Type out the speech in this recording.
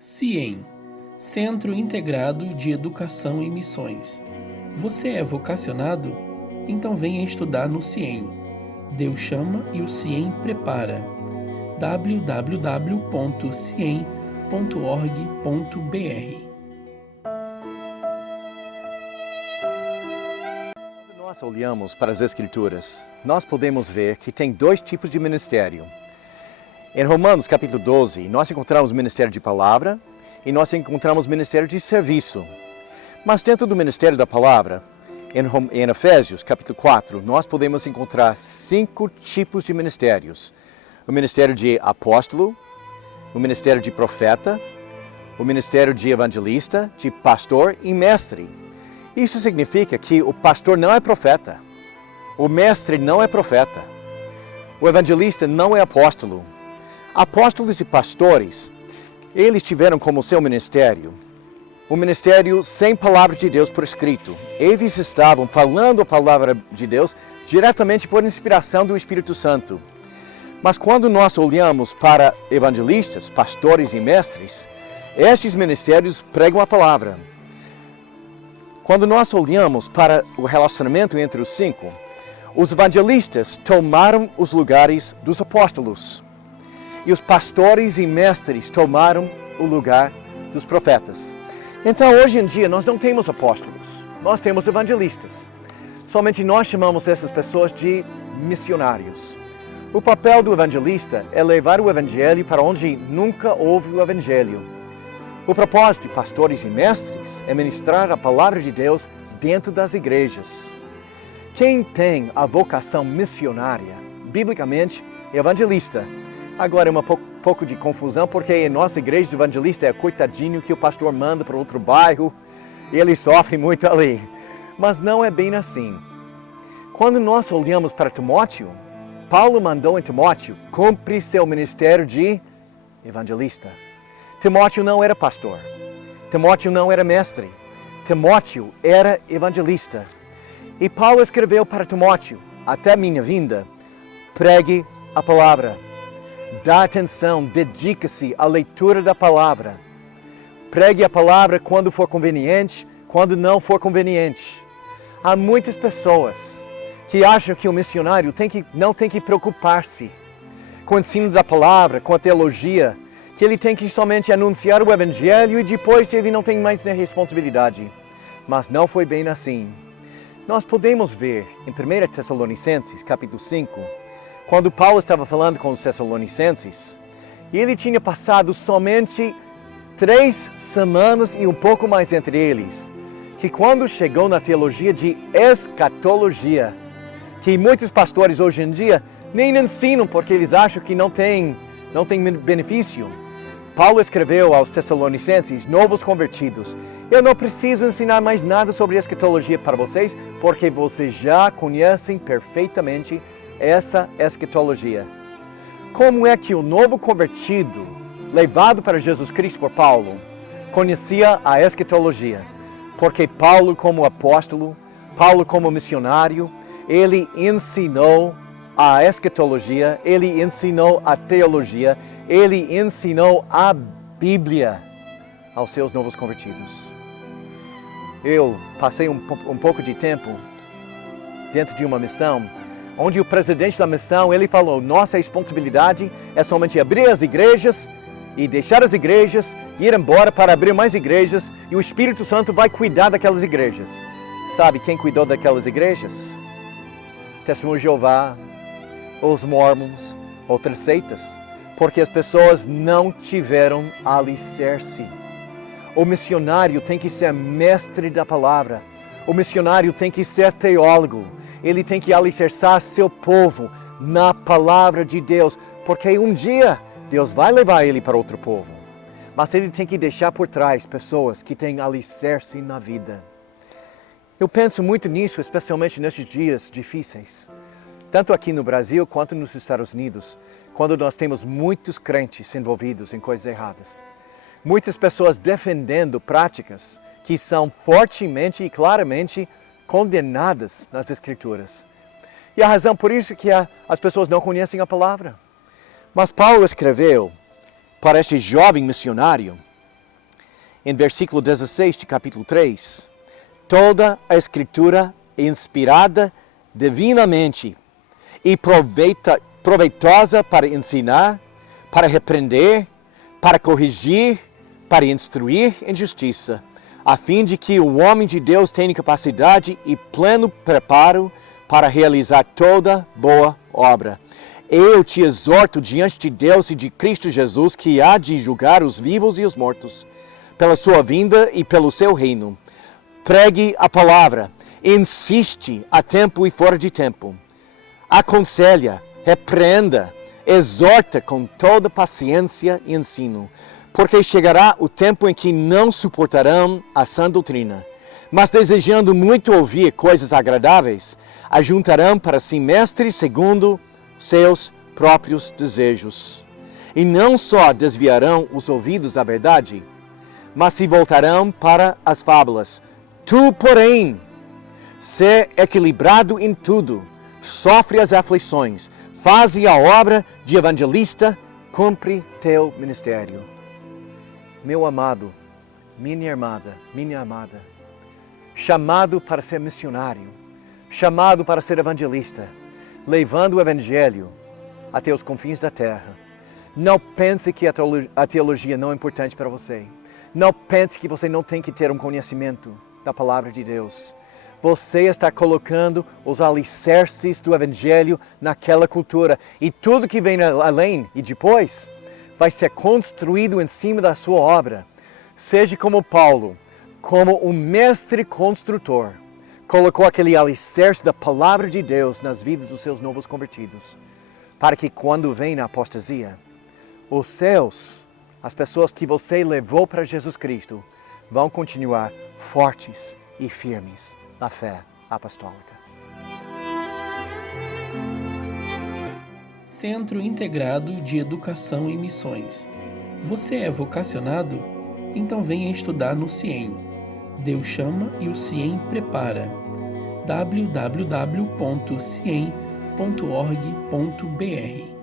CIEM, Centro Integrado de Educação e Missões. Você é vocacionado? Então venha estudar no CIEM. Deus chama e o CIEM prepara. www.ciem.org.br. Quando nós olhamos para as Escrituras, nós podemos ver que tem dois tipos de ministério. Em Romanos capítulo 12, nós encontramos o ministério de palavra e nós encontramos o ministério de serviço. Mas dentro do ministério da palavra, em Efésios capítulo 4, nós podemos encontrar 5 tipos de ministérios. O ministério de apóstolo, o ministério de profeta, o ministério de evangelista, de pastor e mestre. Isso significa que o pastor não é profeta, o mestre não é profeta, o evangelista não é apóstolo. Apóstolos e pastores, eles tiveram como seu ministério um ministério sem palavra de Deus por escrito. Eles estavam falando a palavra de Deus diretamente por inspiração do Espírito Santo. Mas quando nós olhamos para evangelistas, pastores e mestres, estes ministérios pregam a palavra. Quando nós olhamos para o relacionamento entre os 5, os evangelistas tomaram os lugares dos apóstolos. E os pastores e mestres tomaram o lugar dos profetas. Então, hoje em dia, nós não temos apóstolos, nós temos evangelistas. Somente nós chamamos essas pessoas de missionários. O papel do evangelista é levar o evangelho para onde nunca houve o evangelho. O propósito de pastores e mestres é ministrar a palavra de Deus dentro das igrejas. Quem tem a vocação missionária, biblicamente, é evangelista. Agora é um pouco de confusão, porque em nossa igreja o evangelista é coitadinho que o pastor manda para outro bairro e ele sofre muito ali. Mas não é bem assim. Quando nós olhamos para Timóteo, Paulo mandou em Timóteo cumprir seu ministério de evangelista. Timóteo não era pastor, Timóteo não era mestre, Timóteo era evangelista. E Paulo escreveu para Timóteo, até minha vinda, pregue a palavra. Dá atenção, dedica-se à leitura da palavra. Pregue a palavra quando for conveniente, quando não for conveniente. Há muitas pessoas que acham que o missionário não tem que preocupar-se com o ensino da palavra, com a teologia, que ele tem que somente anunciar o evangelho e depois ele não tem mais responsabilidade. Mas não foi bem assim. Nós podemos ver em 1 Tessalonicenses, capítulo 5, quando Paulo estava falando com os Tessalonicenses, e ele tinha passado somente 3 semanas e um pouco mais entre eles, que quando chegou na teologia de escatologia, que muitos pastores hoje em dia nem ensinam porque eles acham que não tem benefício. Paulo escreveu aos Tessalonicenses, novos convertidos: eu não preciso ensinar mais nada sobre escatologia para vocês, porque vocês já conhecem perfeitamente essa escatologia. Como é que o novo convertido, levado para Jesus Cristo por Paulo, conhecia a escatologia? Porque Paulo, como apóstolo, Paulo, como missionário, ele ensinou a escatologia, ele ensinou a teologia, ele ensinou a Bíblia aos seus novos convertidos. Eu passei um pouco de tempo dentro de uma missão, onde o presidente da missão, ele falou: nossa responsabilidade é somente abrir as igrejas e deixar as igrejas, ir embora para abrir mais igrejas, e o Espírito Santo vai cuidar daquelas igrejas. Sabe quem cuidou daquelas igrejas? Testemunho de Jeová, os mormons, outras seitas, porque as pessoas não tiveram alicerce. O missionário tem que ser mestre da palavra. O missionário tem que ser teólogo. Ele tem que alicerçar seu povo na palavra de Deus, porque um dia Deus vai levar ele para outro povo. Mas ele tem que deixar por trás pessoas que têm alicerce na vida. Eu penso muito nisso, especialmente nesses dias difíceis. Tanto aqui no Brasil quanto nos Estados Unidos, quando nós temos muitos crentes envolvidos em coisas erradas. Muitas pessoas defendendo práticas que são fortemente e claramente condenadas nas Escrituras. E a razão por isso é que as pessoas não conhecem a palavra. Mas Paulo escreveu para este jovem missionário em versículo 16 de capítulo 3. Toda a Escritura é inspirada divinamente e proveitosa para ensinar, para repreender, para corrigir, para instruir em justiça, a fim de que o homem de Deus tenha capacidade e pleno preparo para realizar toda boa obra. Eu te exorto diante de Deus e de Cristo Jesus, que há de julgar os vivos e os mortos, pela sua vinda e pelo seu reino. Pregue a palavra, insiste a tempo e fora de tempo. Aconselha, repreenda, exorta com toda paciência e ensino, porque chegará o tempo em que não suportarão a sã doutrina, mas desejando muito ouvir coisas agradáveis, ajuntarão para si mestres segundo seus próprios desejos. E não só desviarão os ouvidos da verdade, mas se voltarão para as fábulas. Tu, porém, sê equilibrado em tudo, sofre as aflições, faze a obra de evangelista, cumpre teu ministério. Meu amado, minha amada, chamado para ser missionário, chamado para ser evangelista, levando o evangelho até os confins da terra. Não pense que a teologia não é importante para você. Não pense que você não tem que ter um conhecimento da palavra de Deus. Você está colocando os alicerces do evangelho naquela cultura, e tudo que vem além e depois vai ser construído em cima da sua obra. Seja como Paulo, como um mestre construtor, colocou aquele alicerce da palavra de Deus nas vidas dos seus novos convertidos, para que quando vem a apostasia, os seus, as pessoas que você levou para Jesus Cristo, vão continuar fortes e firmes na fé apostólica. Centro Integrado de Educação e Missões. Você é vocacionado? Então venha estudar no CIEM. Deus chama e o CIEM prepara. www.ciem.org.br